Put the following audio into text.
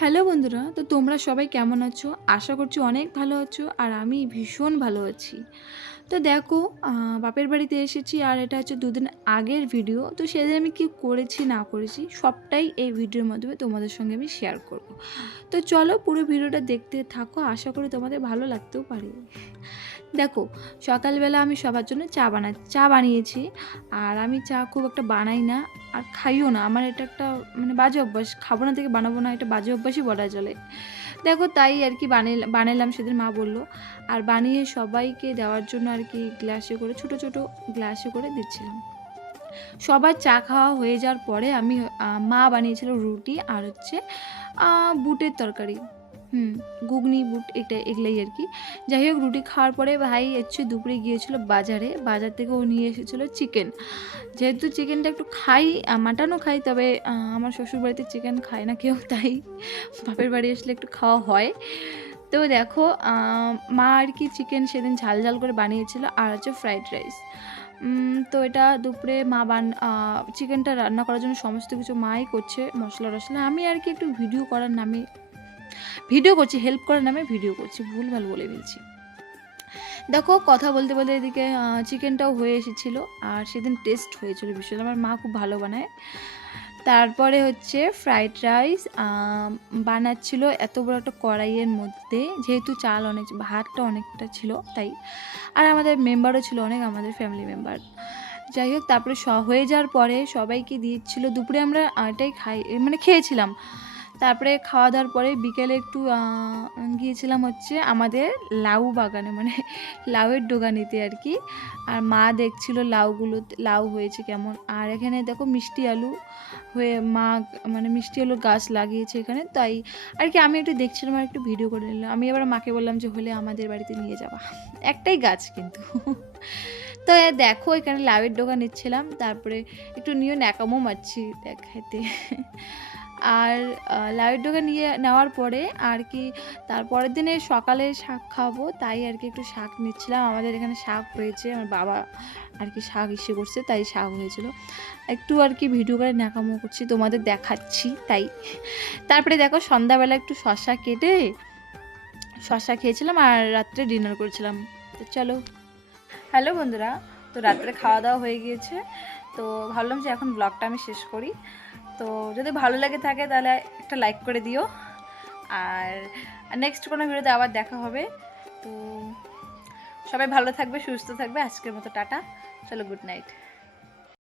Hello বন্ধুরা, তো তোমরা সবাই কেমন আছো? আশা করছি অনেক ভালো আছো আর আমি ভীষণ ভালো আছি। তো দেখো, বাপের বাড়িতে এসেছি আর এটা হচ্ছে ২ দিন আগের ভিডিও। তো সেদিন আমি কী করেছি না করেছি সবটাই এই ভিডিওর মাধ্যমে তোমাদের সঙ্গে আমি শেয়ার করব। তো চলো পুরো ভিডিওটা দেখতে থাকো, আশা করি তোমাদের ভালো লাগতেও পারে। দেখো, সকালবেলা আমি সবার জন্য চা বানিয়েছি। আর আমি চা খুব একটা বানাই না আর খাইও না। আমার এটা একটা মানে বাজে অভ্যাস। খাবো না থেকে বানাবো না, এটা বাজে অভ্যাসই বলা চলে। দেখো তাই আর কি বানালাম সেদিন, মা বলল। আর বানিয়ে সবাইকে দেওয়ার জন্য আর কি গ্লাসে করে ছোট, ছোট গ্লাসে করে দিচ্ছিলাম। সবার চা খাওয়া হয়ে যাওয়ার পরে আমি মা বানিয়েছিল রুটি আর হচ্ছে বুটের তরকারি। ঘুগনি, বুট এগুলাই আর কি। যাই হোক, রুটি খাওয়ার পরে ভাই হচ্ছে দুপুরে গিয়েছিল বাজারে। বাজার থেকে ও নিয়ে এসেছিলো চিকেন। যেহেতু চিকেনটা একটু খাই, মাটনও খাই, তবে আমার শ্বশুরবাড়িতে চিকেন খায় না কেউ, তাই বাপের বাড়ি আসলে একটু খাওয়া হয়। তো দেখো, মা আর কি চিকেন সেদিন ঝাল ঝাল করে বানিয়েছিল আর হচ্ছে ফ্রাইড রাইস। তো এটা দুপুরে মা চিকেনটা রান্না করার জন্য সমস্ত কিছু মাই করছে, মশলা টশলা। আমি আর কি একটু ভিডিও করার নামে ভিডিও করছি, হেল্প করার নামে ভিডিও করছি, ভুলভাল বলে ফেলছি। দেখো, কথা বলতে বলতে এদিকে চিকেনটাও হয়ে এসেছিলো আর সেদিন টেস্ট হয়েছিল ভীষণ। আমার মা খুব ভালো বানায়। তারপরে হচ্ছে ফ্রাইড রাইস বানাচ্ছিল এত বড় একটা কড়াইয়ের মধ্যে, যেহেতু ভাতটা অনেকটা ছিল তাই। আর আমাদের মেম্বারও ছিল অনেক, আমাদের ফ্যামিলি মেম্বার। যাই হোক, তারপরে হয়ে যাওয়ার পরে সবাইকে দিচ্ছিল। দুপুরে আমরা এটাই মানে খেয়েছিলাম। তারপরে খাওয়া দাওয়ার পরে বিকেলে একটু গিয়েছিলাম হচ্ছে আমাদের লাউ বাগানে, মানে লাউয়ের ডোগা নিতে আর কি। আর মা দেখছিল লাউ হয়েছে কেমন। আর এখানে দেখো মিষ্টি আলু মানে মিষ্টি আলুর গাছ লাগিয়েছে এখানে, তাই আর কি আমি একটু দেখছিলাম আর একটু ভিডিও করে নিলাম। আমি এবার মাকে বললাম যে হলে আমাদের বাড়িতে নিয়ে যাবা, একটাই গাছ কিন্তু। তো দেখো, এখানে লাউয়ের ডোগা নিচ্ছিলাম, তারপরে একটু নিয়ে ন্যাকামও মারছি দেখাইতে। আর লাউয়ের ডোগা নিয়ে নেওয়ার পরে আর কি তারপরের দিনে সকালে শাক খাবো, তাই আর কি একটু শাক নিচ্ছিলাম। আমাদের এখানে শাক হয়েছে, আমার বাবা আর কি শাক করছে, তাই শাক হয়েছিল। একটু আর কি ভিডিও করে ন্যাকামো করছি, তোমাদের দেখাচ্ছি তাই। তারপরে দেখো, সন্ধ্যাবেলা একটু শসা কেটে শসা খেয়েছিলাম আর রাত্রে ডিনার করেছিলাম। তো চলো। হ্যালো বন্ধুরা, তো রাত্রে খাওয়া দাওয়া হয়ে গিয়েছে। তো ভাবলাম যে এখন ব্লগটা আমি শেষ করি। তো যদি ভালো লাগে থাকে তাহলে একটা লাইক করে দিও। আর নেক্সট কোনো ভিডিওতে আবার দেখা হবে। তো সবাই ভালো থাকবে, সুস্থ থাকবে। আজকের মতো টাটা, চলো, গুড নাইট।